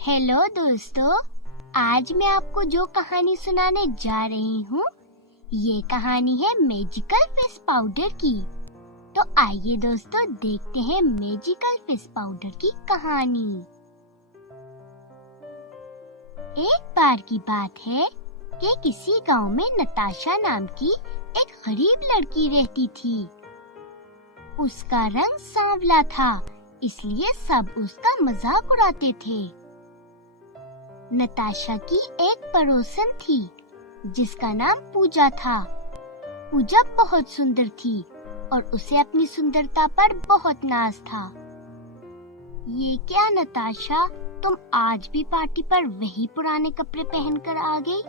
Hello दोस्तों, आज मैं आपको जो कहानी सुनाने जा रही हूँ, ये कहानी है मैजिकल फिश पाउडर की। तो आइए दोस्तों देखते हैं मैजिकल फिश पाउडर की कहानी। एक बार की बात है कि किसी गांव में नताशा नाम की एक गरीब लड़की रहती थी। उसका रंग सांवला था, इसलिए सब उसका मजाक उड़ाते थे। नताशा की एक पड़ोसन थी जिसका नाम पूजा था। पूजा बहुत सुंदर थी और उसे अपनी सुंदरता पर बहुत नाज था। ये क्या नताशा, तुम आज भी पार्टी पर वही पुराने कपड़े पहनकर आ गई?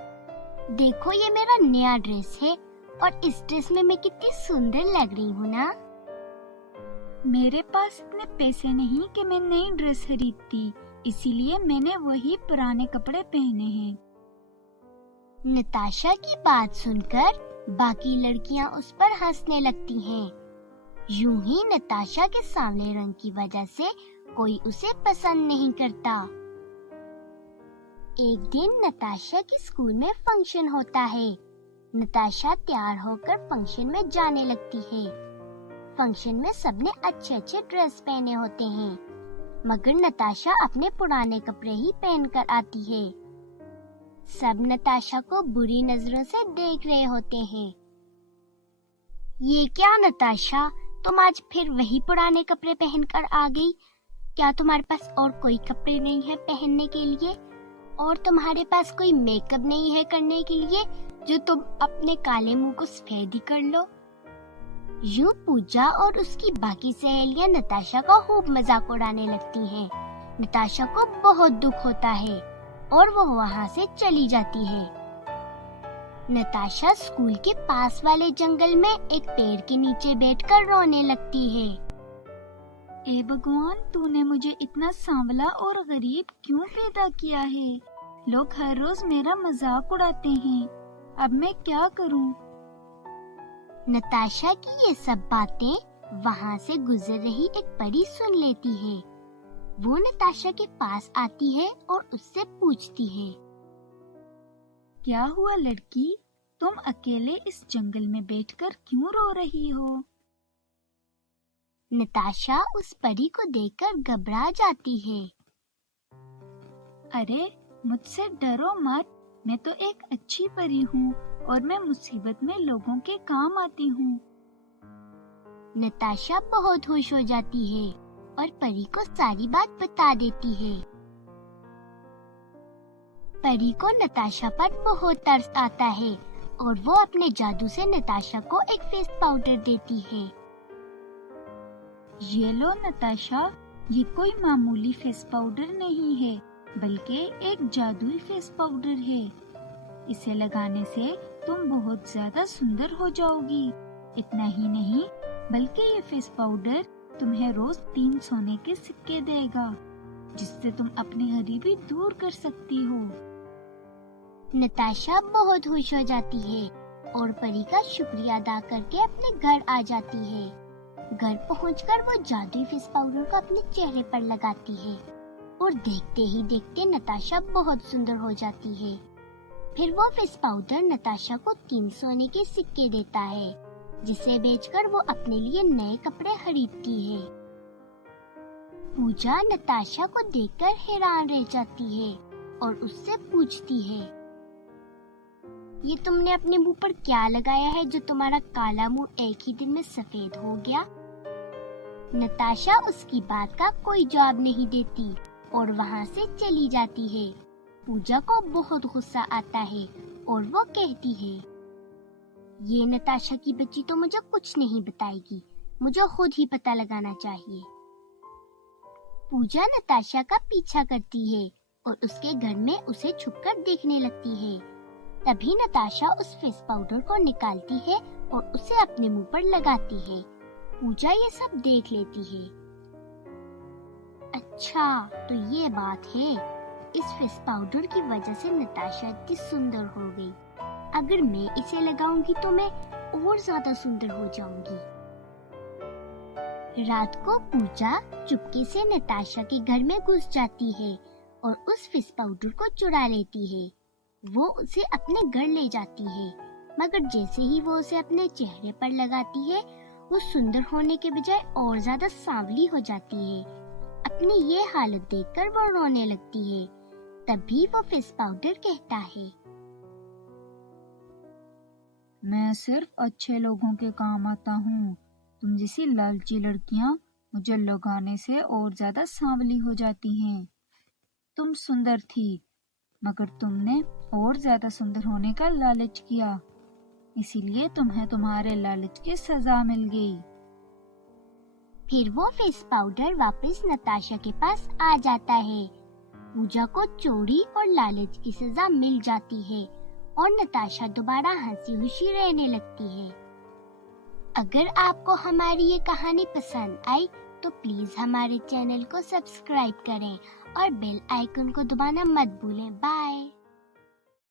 देखो ये मेरा नया ड्रेस है और इस ड्रेस में मैं कितनी सुंदर लग रही हूँ ना। मेरे पास इतने पैसे नहीं कि मैं नई ड्रेस खरीदती, इसीलिए मैंने वही पुराने कपड़े पहने हैं। नताशा की बात सुनकर बाकी लड़कियां उस पर हंसने लगती हैं। यूं ही नताशा के सांवले रंग की वजह से कोई उसे पसंद नहीं करता। एक दिन नताशा के स्कूल में फंक्शन होता है। नताशा तैयार होकर फंक्शन में जाने लगती है। फंक्शन में सबने अच्छे अच्छे ड्रेस पहने होते हैं, मगर नताशा अपने पुराने कपड़े ही पहनकर आती है। सब नताशा को बुरी नजरों से देख रहे होते हैं। ये क्या नताशा, तुम आज फिर वही पुराने कपड़े पहनकर आ गई? क्या तुम्हारे पास और कोई कपड़े नहीं है पहनने के लिए? और तुम्हारे पास कोई मेकअप नहीं है करने के लिए जो तुम अपने काले मुंह को सफेद ही कर लो? यूं पूजा और उसकी बाकी सहेलियां नताशा का खूब मजाक उड़ाने लगती हैं। नताशा को बहुत दुख होता है और वो वहाँ से चली जाती है। नताशा स्कूल के पास वाले जंगल में एक पेड़ के नीचे बैठकर रोने लगती है। ए भगवान, तूने मुझे इतना सांवला और गरीब क्यों पैदा किया है? लोग हर रोज मेरा मजाक उड़ाते हैं, अब मैं क्या करूं? नताशा की ये सब बातें वहाँ से गुजर रही एक परी सुन लेती है। वो नताशा के पास आती है और उससे पूछती है, क्या हुआ लड़की, तुम अकेले इस जंगल में बैठकर क्यों रो रही हो? नताशा उस परी को देखकर घबरा जाती है। अरे मुझसे डरो मत, मैं तो एक अच्छी परी हूँ और मैं मुसीबत में लोगों के काम आती हूँ। नताशा बहुत खुश हो जाती है और परी को सारी बात बता देती है। परी को नताशा पर बहुत तरस आता है और वो अपने जादू से नताशा को एक फेस पाउडर देती है। ये लो नताशा, ये कोई मामूली फेस पाउडर नहीं है, बल्कि एक जादुई फेस पाउडर है। इसे लगाने से तुम बहुत ज्यादा सुंदर हो जाओगी। इतना ही नहीं, बल्कि ये फेस पाउडर तुम्हें रोज 3 सोने के सिक्के देगा, जिससे तुम अपनी गरीबी दूर कर सकती हो। नताशा बहुत खुश हो जाती है और परी का शुक्रिया अदा करके अपने घर आ जाती है। घर पहुंचकर वो जादुई फेस पाउडर को अपने चेहरे पर लगाती है और देखते ही देखते नताशा बहुत सुंदर हो जाती है। फिर वो फेस पाउडर नताशा को 3 सोने के सिक्के देता है, जिसे बेचकर वो अपने लिए नए कपड़े खरीदती है। पूजा नताशा को देखकर हैरान रह जाती है और उससे पूछती है, ये तुमने अपने मुंह पर क्या लगाया है जो तुम्हारा काला मुंह एक ही दिन में सफेद हो गया? नताशा उसकी बात का कोई जवाब नहीं देती और वहाँ से चली जाती है। पूजा को बहुत गुस्सा आता है और वो कहती है, ये नताशा की बच्ची तो मुझे कुछ नहीं बताएगी, मुझे खुद ही पता लगाना चाहिए। पूजा नताशा का पीछा करती है और उसके घर में उसे छुपकर देखने लगती है। तभी नताशा उस फेस पाउडर को निकालती है और उसे अपने मुंह पर लगाती है। पूजा ये सब देख लेती है। अच्छा, तो ये बात है, इस फेस पाउडर की वजह से नताशा इतनी सुंदर हो गई। अगर मैं इसे लगाऊंगी तो मैं और ज्यादा सुंदर हो जाऊंगी। रात को पूजा चुपके से नताशा के घर में घुस जाती है और उस फिश पाउडर को चुरा लेती है। वो उसे अपने घर ले जाती है, मगर जैसे ही वो उसे अपने चेहरे पर लगाती है, वो सुंदर होने के बजाय और ज्यादा सांवली हो जाती है। अपनी ये हालत देखकर वो रोने लगती है। तभी वो फिश पाउडर कहता है, मैं सिर्फ अच्छे लोगों के काम आता हूँ। तुम जैसी लालची लड़कियाँ मुझे लगाने से और ज्यादा सांवली हो जाती हैं। तुम सुंदर थी, मगर तुमने और ज्यादा सुंदर होने का लालच किया, इसीलिए तुम्हें तुम्हारे लालच की सजा मिल गई। फिर वो फिश पाउडर वापस नताशा के पास आ जाता है। पूजा को चोरी और लालच की सजा मिल जाती है और नताशा दोबारा हंसी खुशी रहने लगती है। अगर आपको हमारी ये कहानी पसंद आई तो प्लीज हमारे चैनल को सब्सक्राइब करें और बेल आइकन को दबाना मत भूलें। बाय।